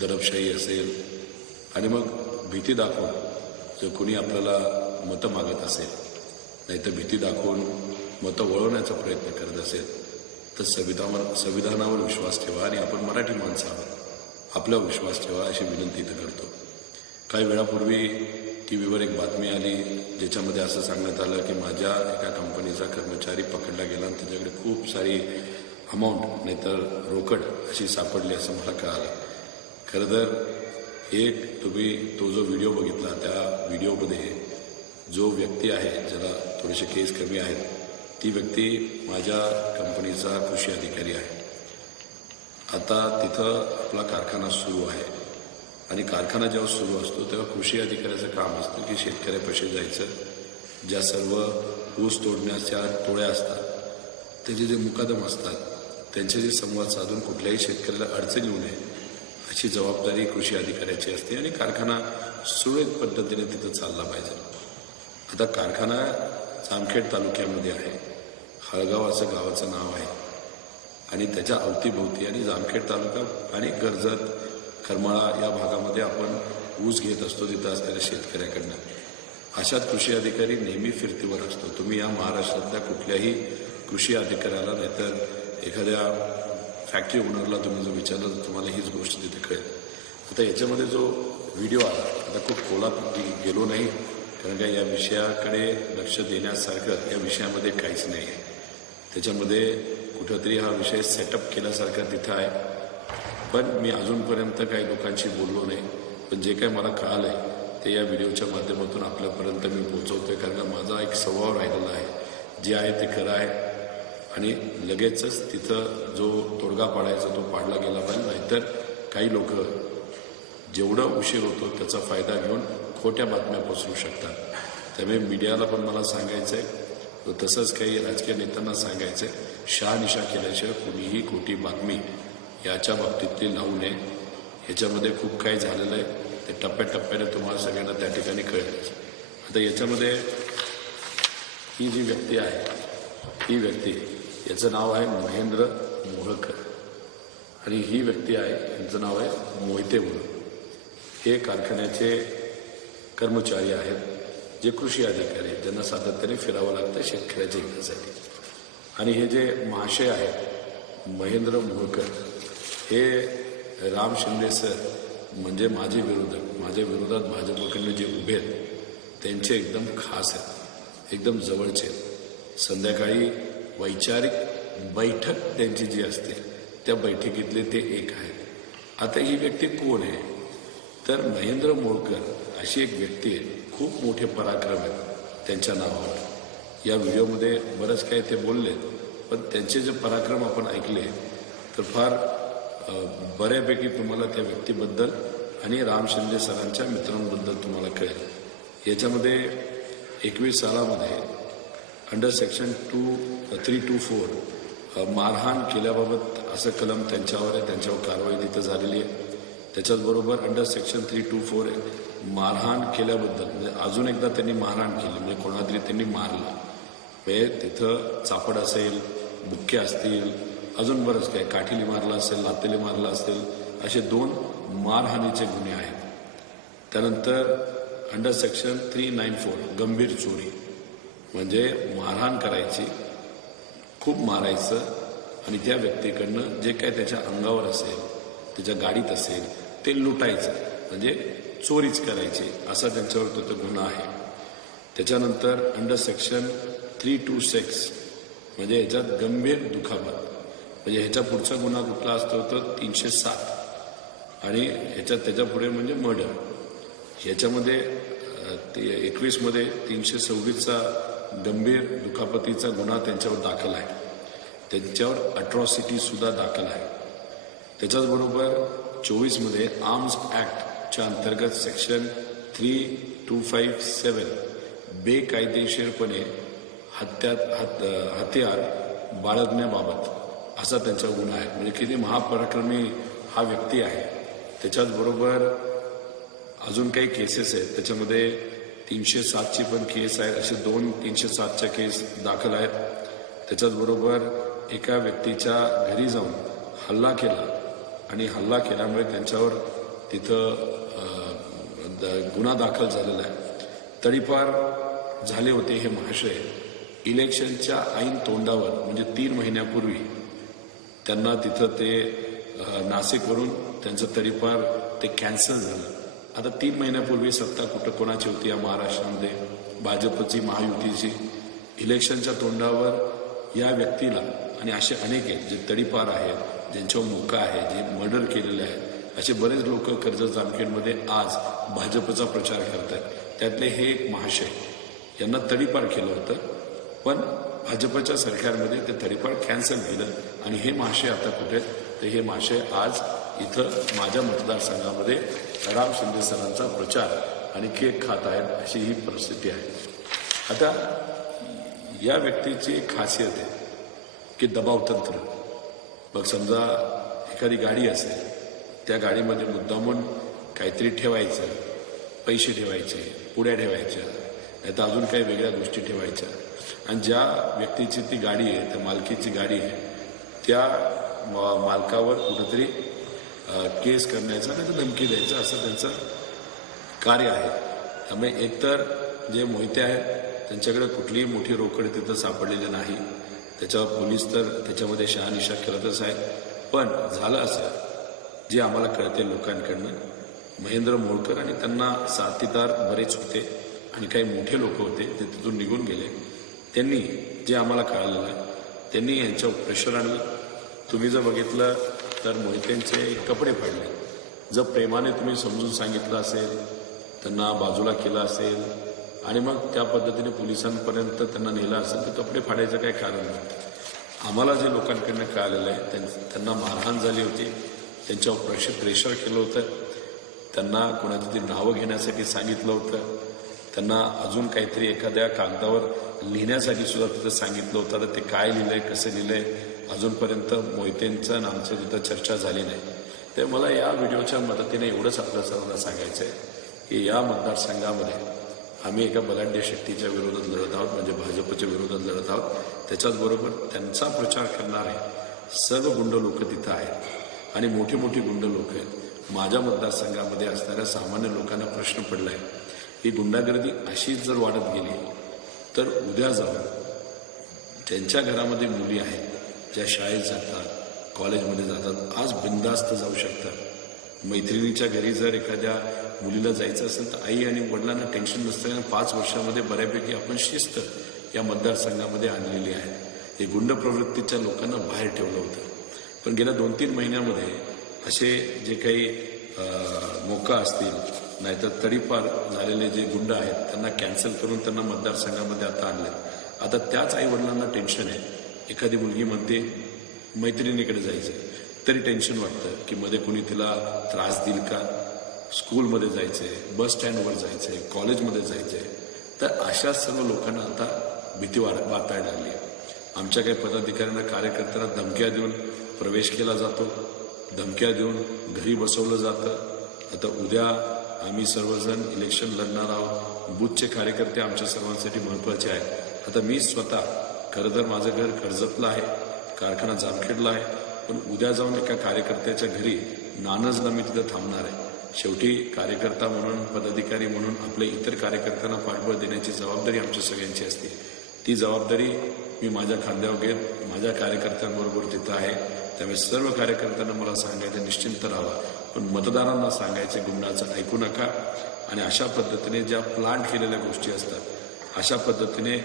दडपशाही असेल आणि मग भीती दाखवून जर कोणी आपल्याला मतं मागत असेल नाहीतर भीती दाखवून मतं वळवण्याचा प्रयत्न करत असेल तर संविधानावर संविधानावर विश्वास ठेवा आणि आपण मराठी माणसं आहोत आपल्यावर विश्वास ठेवा अशी विनंती इथं करतो. काही वेळापूर्वी टी व्हीवर एक बातमी आली ज्याच्यामध्ये असं सांगण्यात आलं की माझ्या एका कंपनीचा कर्मचारी पकडला गेला आणि त्याच्याकडे खूप सारी अमाऊंट नाहीतर रोकड अशी सापडली असं मला कळालं. खरं तर एक तुम्ही तो जो व्हिडिओ बघितला त्या व्हिडिओमध्ये जो व्यक्ती आहे ज्याला थोडेसे केस कमी आहेत ती व्यक्ती माझ्या कंपनीचा कृषी अधिकारी आहे. आता तिथं आपला कारखाना सुरू आहे. आणि कारखाना जेव्हा सुरू असतो तेव्हा कृषी अधिकाऱ्याचं काम असतं की शेतकऱ्यापाशी जायचं ज्या सर्व ऊस तोडण्याच्या टोळ्या असतात त्याचे जे मुकादम असतात त्यांच्याशी संवाद साधून कुठल्याही शेतकऱ्याला अडचण येऊ नये. अशी जबाबदारी कृषी अधिकाऱ्याची असते आणि कारखाना सुरळीत पद्धतीने तिथं चालला पाहिजे. आता कारखाना जामखेड तालुक्यामध्ये आहे. हळगाव असं गावाचं नाव आहे. आणि त्याच्या अवतीभोवती आणि जामखेड तालुका आणि कर्जत करमाळा या भागामध्ये आपण ऊस घेत असतो तिथं असलेल्या शेतकऱ्याकडनं. अशात कृषी अधिकारी नेहमी फिरतीवर असतो. तुम्ही या महाराष्ट्रातल्या कुठल्याही कृषी अधिकाऱ्याला नाहीतर एखाद्या फॅक्टरी ओनरला तुम्ही जो विचारलं तर तुम्हाला हीच गोष्ट तिथे कळेल. आता याच्यामध्ये जो व्हिडिओ आला आता खूप खोलात गेलो नाही कारण का या विषयाकडे लक्ष देण्यासारखं या विषयामध्ये काहीच नाही आहे त्याच्यामध्ये कुठंतरी हा विषय सेटअप केल्यासारखा तिथं आहे. पण मी अजूनपर्यंत काही लोकांशी बोललो नाही. पण जे काही मला कळालं आहे ते या व्हिडिओच्या माध्यमातून आपल्यापर्यंत मी पोहोचवतोय कारण का माझा एक स्वभाव राहिलेला आहे. जे आहे ते खरं आहे. आणि लगेचच तिथं जो तोडगा पाडायचा तो पाडला गेला पाहिजे नाहीतर काही लोक जेवढा उशीर होतो त्याचा फायदा घेऊन खोट्या बातम्या पसरू शकतात. त्यामुळे मीडियाला पण मला सांगायचं आहे तसंच काही राजकीय नेत्यांना सांगायचं आहे शहानिशा केल्याशिवाय कुणीही खोटी बातमी याच्या बाबतीतली लावू नये. याच्यामध्ये खूप काही झालेलं आहे ते टप्प्याटप्प्याने तुम्हाला सगळ्यांना त्या ठिकाणी कळेल. आता याच्यामध्ये ही जी व्यक्ती आहे ही व्यक्ती याचं नाव आहे महेंद्र मोहळकर. आणि ही व्यक्ती आहे यांचं नाव आहे मोहिते म्हणून हे कारखान्याचे कर्मचारी आहेत जे कृषी अधिकारी आहेत. ज्यांना सातत्याने फिरावं लागतं शेतकऱ्याच्या हितासाठी. आणि हे जे महाशय आहेत महेंद्र मोहळकर हे राम शिंदे सर म्हणजे माझे विरोधक माझ्या विरोधात भाजपकडनं जे उभे आहेत त्यांचे एकदम खास आहेत एकदम जवळचे आहेत. संध्याकाळी वैचारिक बैठक त्यांची जी असते त्या बैठकीतले ते एक आहेत. आता ही व्यक्ती कोण आहे? तर महेंद्र मोळकर अशी एक व्यक्ती आहे. खूप मोठे पराक्रम आहेत त्यांच्या नावावर. या व्हिडिओमध्ये बरंच काही ते बोलले पण त्यांचे जे पराक्रम आपण ऐकले तर फार बऱ्यापैकी तुम्हाला त्या व्यक्तीबद्दल आणि राम शिंदे सरांच्या मित्रांबद्दल तुम्हाला कळेल. याच्यामध्ये एकवीस सालामध्ये under section two three two four मारहाण केल्याबाबत असं कलम त्यांच्यावर आहे त्यांच्यावर कारवाई तिथं झालेली आहे. त्याच्याचबरोबर under section three two four आहे मारहाण केल्याबद्दल म्हणजे अजून एकदा त्यांनी मारहाण केली म्हणजे कोणातरी त्यांनी मारलं. म्हणजे तिथं चापड असेल बुक्के असतील अजून बरंच काय काठीली मारला असेल लातेली मारला असेल असे दोन मारहाणीचे गुन्हे आहेत. त्यानंतर under section three nine four गंभीर चोरी. म्हणजे मारहाण करायची खूप मारायचं आणि त्या व्यक्तीकडनं जे काय त्याच्या अंगावर असेल त्याच्या गाडीत असेल ते लुटायचं. म्हणजे चोरीच करायची असा त्यांच्यावर तो तो गुन्हा आहे. त्याच्यानंतर under section three two six म्हणजे ह्याच्यात गंभीर दुखापत. म्हणजे ह्याच्या पुढचा गुन्हा कुठला असतो तर तीनशे सात. आणि ह्याच्यात त्याच्या पुढे म्हणजे मर्डर ह्याच्यामध्ये ते एकवीसमध्ये तीनशे सव्वीसचा गंभीर दुखापतीचा गुन्हा त्यांच्यावर दाखल आहे. त्यांच्यावर अट्रॉसिटीसुद्धा दाखल आहे. त्याच्याचबरोबर चोवीसमध्ये आर्म्स ॲक्टच्या अंतर्गत section three two five seven बेकायदेशीरपणे हत्यात हत हत्यार बाळगण्याबाबत असा त्यांचा गुन्हा आहे. म्हणजे किती महापराक्रमी हा व्यक्ती आहे. त्याच्याचबरोबर अजून काही केसेस आहेत. त्याच्यामध्ये तीनशे सातची पण केस आहे असे दोन तीनशे सातच्या केस दाखल आहेत. त्याच्याचबरोबर एका व्यक्तीच्या घरी जाऊन हल्ला केला आणि हल्ला केल्यामुळे त्यांच्यावर तिथं द- गुन्हा दाखल झालेला आहे. तडीपार झाले होते हे महाशय. इलेक्शनच्या ऐन तोंडावर म्हणजे तीन महिन्यापूर्वी त्यांना तिथं ते नाशिकवरून त्यांचं तडीपार ते कॅन्सल झालं. आता तीन महिन्यापूर्वी सत्ता कुठं कोणाची होती या महाराष्ट्रामध्ये? भाजपची महायुतीची. इलेक्शनच्या तोंडावर या व्यक्तीला आणि असे अनेक आहेत जे तडीपार आहेत ज्यांच्यावर मुका आहे जे मर्डर केलेले आहेत असे बरेच लोक कर्जत जामखेडमध्ये आज भाजपचा प्रचार करत आहेत त्यातले हे एक महाशय. यांना तडीपार केलं होतं. पण भाजपच्या सरकारमध्ये ते तरीपण कॅन्सल केलं आणि हे महाशय आता कुठे आहेत? तर हे महाशय आज इथं माझ्या मतदारसंघामध्ये राम शिंदे सरांचा प्रचार आणि केक खात आहेत अशी ही परिस्थिती आहे. आता या व्यक्तीची एक खासियत आहे की दबाव तंत्र. मग समजा एखादी गाडी असेल त्या गाडीमध्ये मुद्दामून काहीतरी ठेवायचं पैसे ठेवायचे पुढ्या ठेवायच्या नाही तर अजून काही वेगळ्या गोष्टी ठेवायच्या. आणि ज्या व्यक्तीची ती गाडी आहे त्या मालकीची गाडी आहे त्या म- मालकावर कुठंतरी केस करण्याचा नाही तर धमकी द्यायचा असं त्यांचं कार्य आहे. त्यामुळे एकतर जे मोहिते आहेत त्यांच्याकडे कुठलीही मोठी रोकड तिथं सापडलेली नाही. त्याच्यावर पोलीस तर त्याच्यामध्ये शहानिशा करतच आहेत. पण झालं असं जे आम्हाला कळते लोकांकडनं महेंद्र मोळकर आणि त्यांना साथीदार बरेच होते आणि काही मोठे लोक होते ते तिथून निघून गेले. त्यांनी जे आम्हाला कळालेलं आहे त्यांनी यांच्यावर प्रेशर आणलं. तुम्ही जर बघितलं तर मोहितेंचे कपडे फाडले. जर प्रेमाने तुम्ही समजून सांगितलं असेल त्यांना बाजूला केलं असेल आणि मग त्या पद्धतीने पोलिसांपर्यंत त्यांना नेलं असेल तर कपडे फाडायचं काही कारण नव्हतं आम्हाला जे लोकांकडनं कळालेलं आहे त्यां- त्यांना मारहाण झाली होती त्यांच्यावर प्रेशर प्रेशर केलं होतं त्यांना कोणाची तरी नावं घेण्यासाठी सांगितलं होतं त्यांना अजून काहीतरी एखाद्या कागदावर लिहिण्यासाठी सुद्धा तिथं सांगितलं होतं. तर ते काय लिहिलंय कसं लिहिलंय अजूनपर्यंत मोहितेंचं आणि आमचं तिथं चर्चा झाली नाही. तर मला या व्हिडिओच्या मदतीने एवढंच आपल्या सर्वांना सांगायचं आहे की या मतदारसंघामध्ये आम्ही एका बलाढ्य शक्तीच्या विरोधात लढत आहोत म्हणजे भाजपच्या विरोधात लढत आहोत. त्याच्याचबरोबर त्यांचा प्रचार करणारे सर्व गुंड लोक तिथं आहेत. आणि मोठी मोठी गुंड लोक आहेत. माझ्या मतदारसंघामध्ये असणाऱ्या सामान्य लोकांना प्रश्न पडला आहे ही गुंडागर्दी अशीच जर वाढत गेली तर उद्या जाऊन त्यांच्या घरामध्ये मुली आहेत ज्या शाळेत जातात कॉलेजमध्ये जातात आज बिंदास्त जाऊ शकतात. मैत्रिणीच्या घरी जर एखाद्या मुलीला जायचं असेल तर आई आणि वडिलांना टेन्शन नसतं. कारण पाच वर्षामध्ये बऱ्यापैकी आपण शिस्त या मतदारसंघामध्ये आणलेली आहे. हे गुंड प्रवृत्तीच्या लोकांना बाहेर ठेवलं होतं. पण गेल्या दोन तीन महिन्यामध्ये असे जे काही मोका असतील नाहीतर तडीपार झालेले जे गुंड आहेत त्यांना कॅन्सल करून त्यांना मतदारसंघामध्ये आता आणले आता त्याच आई वडिलांना टेन्शन आहे. एखादी मुलगी म्हणते मैत्रिणीकडे जायचं तरी टेन्शन वाटतं की मध्ये कुणी तिला त्रास देईल का? स्कूलमध्ये जायचंय बस स्टँडवर जायचंय कॉलेजमध्ये जायचंय. तर अशा सर्व लोकांना आता भीती वाढ वाटायला लागली आहे. आमच्या काही पदाधिकाऱ्यांना कार्यकर्त्यांना धमक्या देऊन प्रवेश केला जातो. धमक्या देऊन घरी बसवलं जातं. आता उद्या आम्ही सर्वजण इलेक्शन लढणार आहोत. बुथचे कार्यकर्ते आमच्या सर्वांसाठी महत्त्वाचे आहेत. आता मी स्वतः खरं तर माझं घर कर्जतला आहे. कारखाना जामखेडला आहे. पण उद्या जाऊन एका कार्यकर्त्याच्या घरी नानजला मी तिथं थांबणार आहे. शेवटी कार्यकर्ता म्हणून पदाधिकारी म्हणून आपल्या इतर कार्यकर्त्यांना पाठबळ देण्याची जबाबदारी आमच्या सगळ्यांची असते. ती जबाबदारी मी माझ्या खांद्यावर घेत माझ्या कार्यकर्त्यांबरोबर तिथं आहे. त्यामुळे सर्व कार्यकर्त्यांना मला सांगायचं निश्चिंत राहावा. पण मतदारांना सांगायचे गुन्हाचं ऐकू नका. आणि अशा पद्धतीने ज्या प्लांट केलेल्या गोष्टी असतात अशा पद्धतीने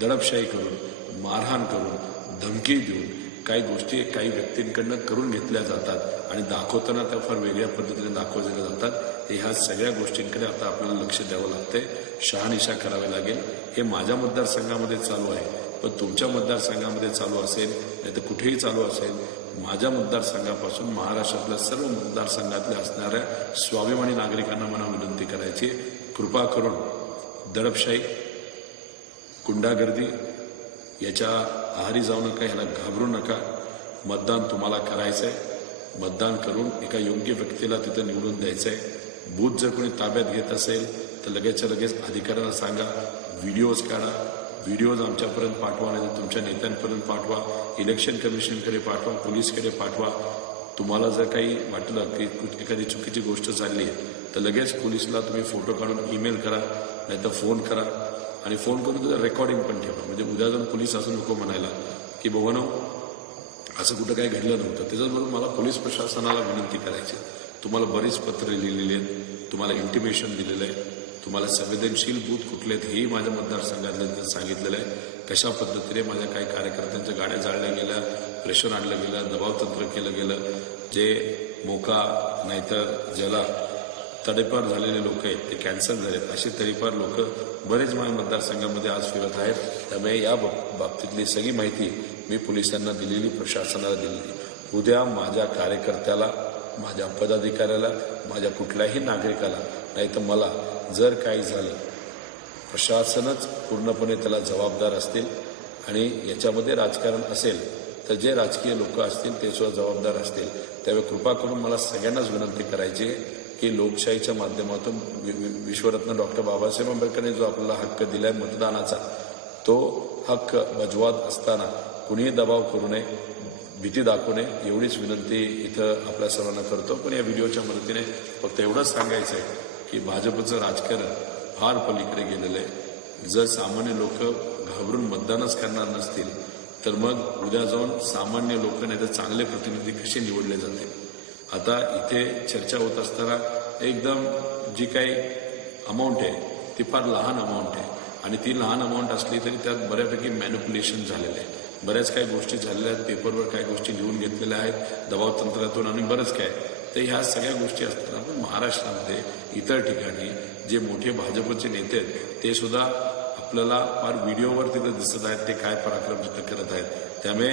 दडपशाही करून मारहाण करून धमकी देऊन काही गोष्टी काही व्यक्तींकडनं करून घेतल्या जातात आणि दाखवताना त्या फार वेगळ्या पद्धतीने दाखवल्या जातात. हे ह्या सगळ्या गोष्टींकडे आता आपल्याला लक्ष द्यावं लागतंय शहानिशा करावी लागेल. हे माझ्या मतदारसंघामध्ये चालू आहे. पण तुमच्या मतदारसंघामध्ये चालू असेल नाही तर कुठेही चालू असेल माझ्या मतदारसंघापासून महाराष्ट्रातल्या सर्व मतदारसंघातल्या असणाऱ्या स्वाभिमानी नागरिकांना मला विनंती करायची कृपा करून दडपशाही गुंडागर्दी याच्या आहारी जाऊ नका ह्याला घाबरू नका. मतदान तुम्हाला करायचं आहे मतदान करून एका योग्य व्यक्तीला तिथं निवडून द्यायचं आहे बूथ जर कोणी ताब्यात घेत असेल तर लगेचच्या लगेच अधिकाऱ्यांना सांगा व्हिडिओज काढा. व्हिडिओज आमच्यापर्यंत पाठवा नाही तर तुमच्या नेत्यांपर्यंत पाठवा. इलेक्शन कमिशनकडे पाठवा पोलीसकडे पाठवा. तुम्हाला जर काही वाटलं की एखादी चुकीची गोष्ट चालली आहे तर लगेच पोलिसला तुम्ही फोटो काढून ईमेल करा नाहीतर फोन करा. आणि फोन करून त्याचं रेकॉर्डिंग पण ठेवा. म्हणजे उद्या जाऊन पोलीस असं नको म्हणायला. की बघनो असं कुठं काही घडलं नव्हतं. त्याच्याचबरोबर मला पोलीस प्रशासनाला विनंती करायची तुम्हाला बरीच पत्रे लिहिलेली आहेत. तुम्हाला इंटिमेशन दिलेलं आहे. तुम्हाला संवेदनशील बूथ कुठले आहेत हेही माझ्या मतदारसंघातल्या सांगितलेलं आहे. कशा पद्धतीने माझ्या काही कार्यकर्त्यांच्या गाड्या जाळल्या गेल्या प्रेशर आणलं गेलं दबावतंत्र केलं गेलं जे मोका नाहीतर ज्याला तडेपार झालेले लोक आहेत ते कॅन्सल झालेत. असे तडेपार लोक बरेच माझ्या मतदारसंघामध्ये आज फिरत आहेत. त्यामुळे या बाब- बाबतीतली सगळी माहिती मी पोलिसांना दिलेली प्रशासनाला दिलेली. उद्या माझ्या कार्यकर्त्याला माझ्या पदाधिकाऱ्याला माझ्या कुठल्याही नागरिकाला नाही तर मला जर काही झालं प्रशासनच पूर्णपणे त्याला जबाबदार असतील आणि याच्यामध्ये राजकारण असेल तर जे राजकीय लोक असतील ते सुद्धा जबाबदार असतील. त्यावेळी कृपा करून मला सगळ्यांनाच विनंती करायची की लोकशाहीच्या माध्यमातून वि- विश्वरत्न डॉक्टर बाबासाहेब आंबेडकरने जो आपल्याला हक्क दिलाय मतदानाचा तो हक्क बजवत असताना कुणीही दबाव करू नये भीती दाखवू नये एवढीच विनंती इथं आपल्या सर्वांना करतो. पण या व्हिडिओच्या मदतीने फक्त एवढंच सांगायचं आहे की भाजपचं राजकारण फार पलीकडे गेलेलं आहे. जर सामान्य लोक घाबरून मतदानच करणार नसतील तर मग उद्या जाऊन सामान्य लोक नाही तर चांगले प्रतिनिधी कसे निवडले जाते आता इथे चर्चा होत असताना एकदम जी काही अमाऊंट आहे ती फार लहान अमाऊंट आहे. आणि ती लहान अमाऊंट असली तरी त्यात बऱ्यापैकी मॅन्युप्युलेशन झालेलं आहे. बऱ्याच काही गोष्टी झालेल्या आहेत पेपरवर काही गोष्टी लिहून घेतलेल्या आहेत दबाव तंत्रातून आणि बरंच काय तर ह्या सगळ्या गोष्टी असताना पण महाराष्ट्रामध्ये इतर ठिकाणी जे मोठे भाजपचे नेते आहेत ते सुद्धा आपल्याला फार व्हिडिओवर तिथं दिसत आहेत ते काय पराक्रम तिथं करत आहेत. त्यामुळे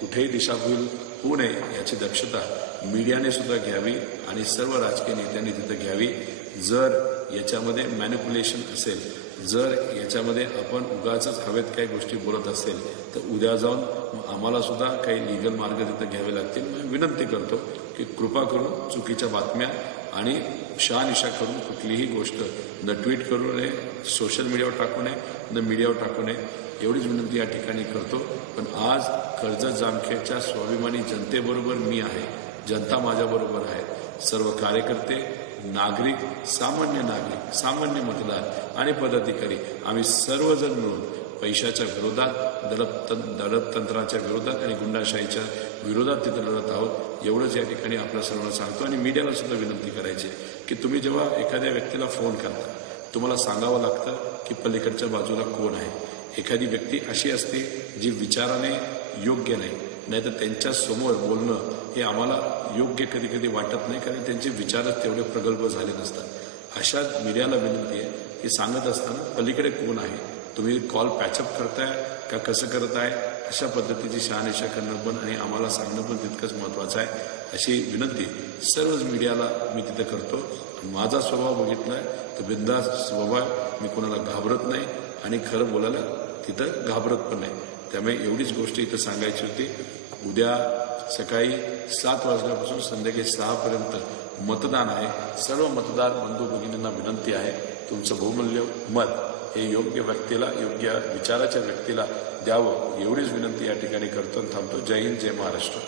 कुठेही दिशाभूल होऊ नये याची दक्षता मीडियाने सुद्धा घ्यावी आणि सर्व राजकीय नेत्यांनी तिथं घ्यावी. जर याच्यामध्ये मॅन्युप्युलेशन असेल जर याच्यामध्ये आपण उगाच हवेत काही गोष्टी बोलत असेल तर उद्या जाऊन आम्हाला सुद्धा काही लिगल मार्ग तिथं घ्यावे लागतील. मी विनंती करतो की कृपा करून चुकीच्या बातम्या आणि शहानिशा करून कुठलीही गोष्ट न ट्विट करू नये सोशल मीडियावर टाकू नये न मीडियावर टाकू नये. एवढीच विनंती या ठिकाणी करतो. पण आज कर्जत जामखेडच्या स्वाभिमानी जनतेबरोबर मी आहे. जनता माझ्याबरोबर आहे. सर्व कार्यकर्ते नागरिक सामान्य नागरिक सामान्य मतदार आणि पदाधिकारी आम्ही सर्वजण मिळून पैशाच्या विरोधात दडप दडपतंत्राच्या विरोधात आणि गुंडाशाहीच्या विरोधात तिथं लढत आहोत. एवढंच या ठिकाणी आपल्या सर्वांना सांगतो आणि मीडियाला सुद्धा विनंती करायची की तुम्ही जेव्हा एखाद्या व्यक्तीला फोन करता तुम्हाला सांगावं लागतं की पलीकडच्या बाजूला कोण आहे. एखादी व्यक्ती अशी असते जी विचाराने योग्य नाही नाहीतर त्यांच्यासमोर बोलणं हे आम्हाला योग्य कधी कधी वाटत नाही कारण त्यांचे विचारच तेवढे प्रगल्भ झाले नसतात. अशा मीडियाला विनंती आहे की सांगत असताना पलीकडे कोण आहे? तुम्ही कॉल पॅचअप करताय का कसं करत आहे अशा पद्धतीची शहानिशा करणं पण आणि आम्हाला सांगणं पण तितकंच महत्त्वाचं आहे. अशी विनंती सर्वच मीडियाला मी तिथं करतो. माझा स्वभाव बघितलाय तर बिंदास स्वभाव मी कोणाला घाबरत नाही. आणि खरं बोलायला तिथं घाबरत पण नाही. त्यामुळे एवढीच गोष्ट इथं सांगायची होती. उद्या सकाळी सात वाजल्यापासून संध्याकाळी सहापर्यंत मतदान आहे. सर्व मतदार बंधू भगिनींना विनंती आहे. तुमचं बहुमूल्य मत हे योग्य व्यक्तीला योग्य विचाराच्या व्यक्तीला द्यावं एवढीच विनंती या ठिकाणी करतो आणि थांबतो. जय हिंद जय महाराष्ट्र.